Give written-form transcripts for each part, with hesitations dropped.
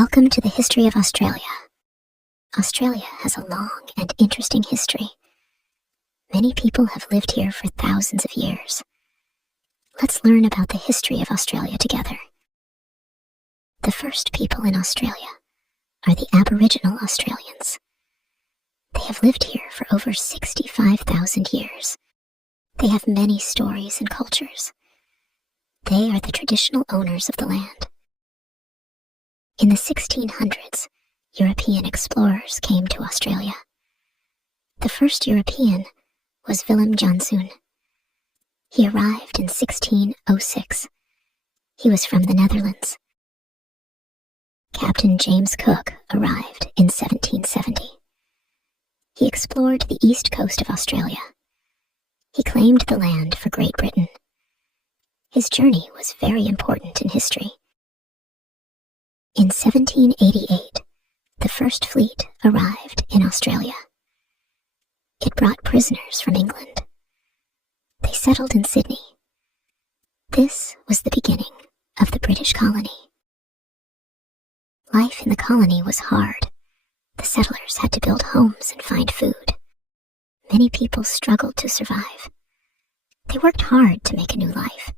Welcome to the history of Australia. Australia has a long and interesting history. Many people have lived here for thousands of years. Let's learn about the history of Australia together. The first people in Australia are the Aboriginal Australians. They have lived here for over 65,000 years. They have many stories and cultures. They are the traditional owners of the land. In the 1600s, European explorers came to Australia. The first European was Willem Janszoon. He arrived in 1606. He was from the Netherlands. Captain James Cook arrived in 1770. He explored the east coast of Australia. He claimed the land for Great Britain. His journey was very important in history. In 1788, the first fleet arrived in Australia. It brought prisoners from England. They settled in Sydney. This was the beginning of the British colony. Life in the colony was hard. The settlers had to build homes and find food. Many people struggled to survive. They worked hard to make a new life.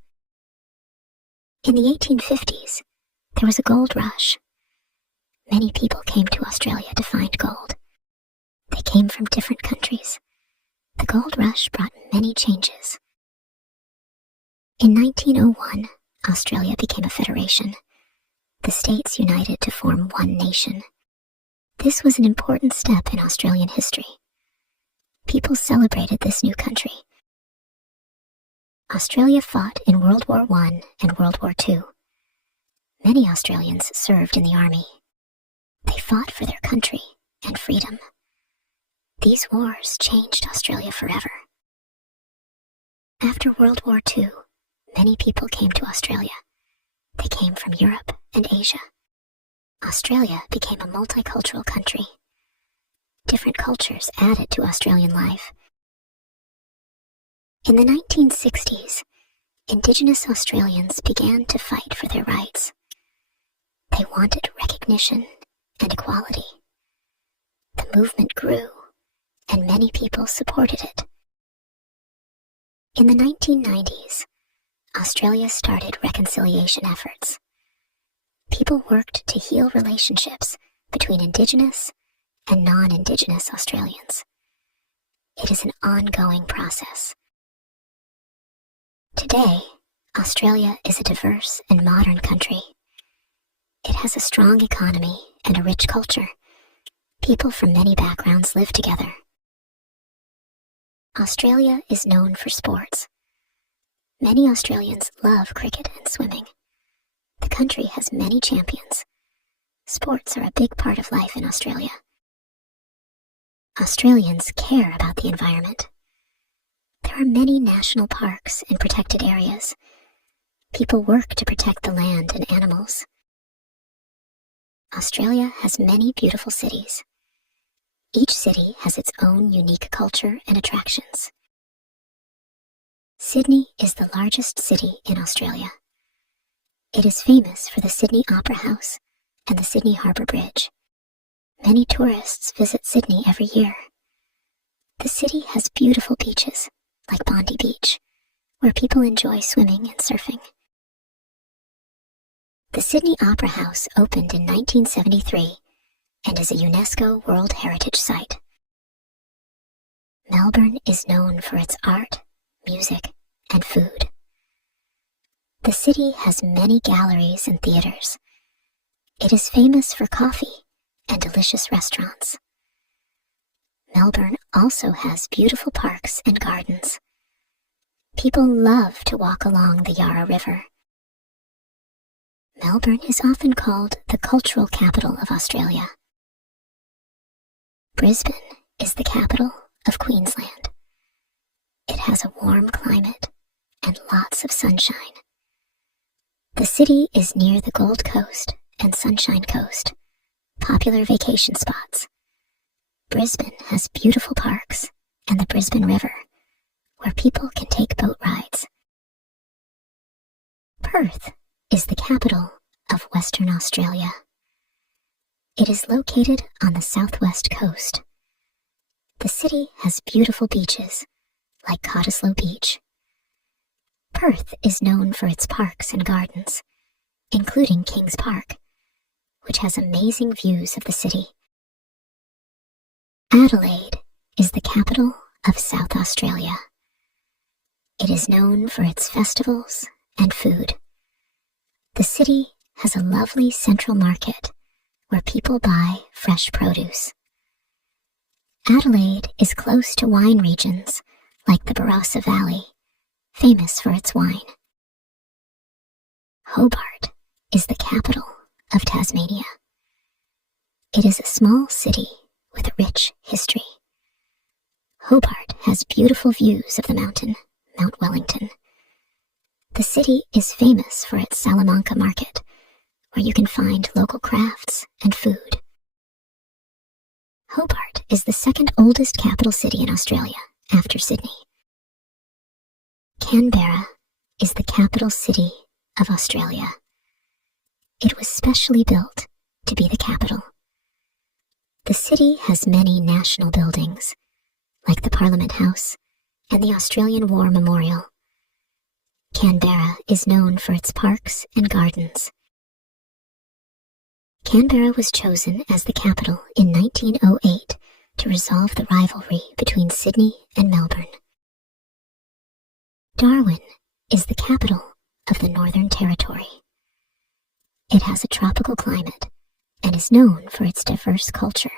In the 1850s, there was a gold rush. Many people came to Australia to find gold. They came from different countries. The gold rush brought many changes. In 1901, Australia became a federation. The states united to form one nation. This was an important step in Australian history. People celebrated this new country. Australia fought in World War I and World War II. Many Australians served in the army. They fought for their country and freedom. These wars changed Australia forever. After World War II, many people came to Australia. They came from Europe and Asia. Australia became a multicultural country. Different cultures added to Australian life. In the 1960s, Indigenous Australians began to fight for their rights. They wanted recognition and equality. The movement grew, and many people supported it. In the 1990s, Australia started reconciliation efforts. People worked to heal relationships between Indigenous and non-Indigenous Australians. It is an ongoing process. Today, Australia is a diverse and modern country. It has a strong economy and a rich culture. People from many backgrounds live together. Australia is known for sports. Many Australians love cricket and swimming. The country has many champions. Sports are a big part of life in Australia. Australians care about the environment. There are many national parks and protected areas. People work to protect the land and animals. Australia has many beautiful cities. Each city has its own unique culture and attractions. Sydney is the largest city in Australia. It is famous for the Sydney Opera House and the Sydney Harbour Bridge. Many tourists visit Sydney every year. The city has beautiful beaches, like Bondi Beach, where people enjoy swimming and surfing. The Sydney Opera House opened in 1973 and is a UNESCO World Heritage Site. Melbourne is known for its art, music, and food. The city has many galleries and theaters. It is famous for coffee and delicious restaurants. Melbourne also has beautiful parks and gardens. People love to walk along the Yarra River. Melbourne is often called the cultural capital of Australia. Brisbane is the capital of Queensland. It has a warm climate and lots of sunshine. The city is near the Gold Coast and Sunshine Coast, popular vacation spots. Brisbane has beautiful parks and the Brisbane River, where people can take boat rides. Perth is the capital of Western Australia. It is located on the southwest coast. The city has beautiful beaches, like Cottesloe Beach. Perth is known for its parks and gardens, including Kings Park, which has amazing views of the city. Adelaide is the capital of South Australia. It is known for its festivals and food. The city has a lovely central market where people buy fresh produce. Adelaide is close to wine regions like the Barossa Valley, famous for its wine. Hobart is the capital of Tasmania. It is a small city with a rich history. Hobart has beautiful views of the mountain, Mount Wellington. The city is famous for its Salamanca market, where you can find local crafts and food. Hobart is the second oldest capital city in Australia, after Sydney. Canberra is the capital city of Australia. It was specially built to be the capital. The city has many national buildings, like the Parliament House and the Australian War Memorial. Canberra is known for its parks and gardens. Canberra was chosen as the capital in 1908 to resolve the rivalry between Sydney and Melbourne. Darwin is the capital of the Northern Territory. It has a tropical climate and is known for its diverse culture.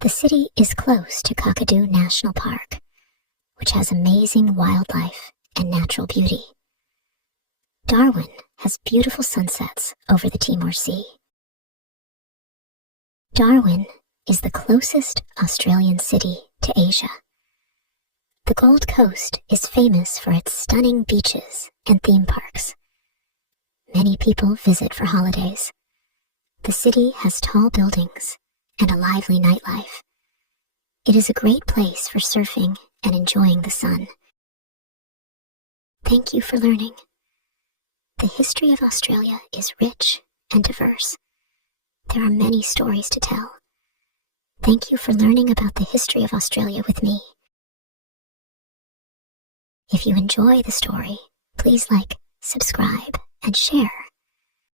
The city is close to Kakadu National Park, which has amazing wildlife and natural beauty. Darwin has beautiful sunsets over the Timor Sea. Darwin is the closest Australian city to Asia. The Gold Coast is famous for its stunning beaches and theme parks. Many people visit for holidays. The city has tall buildings and a lively nightlife. It is a great place for surfing and enjoying the sun. Thank you for learning. The history of Australia is rich and diverse. There are many stories to tell. Thank you for learning about the history of Australia with me. If you enjoy the story, please like, subscribe, and share.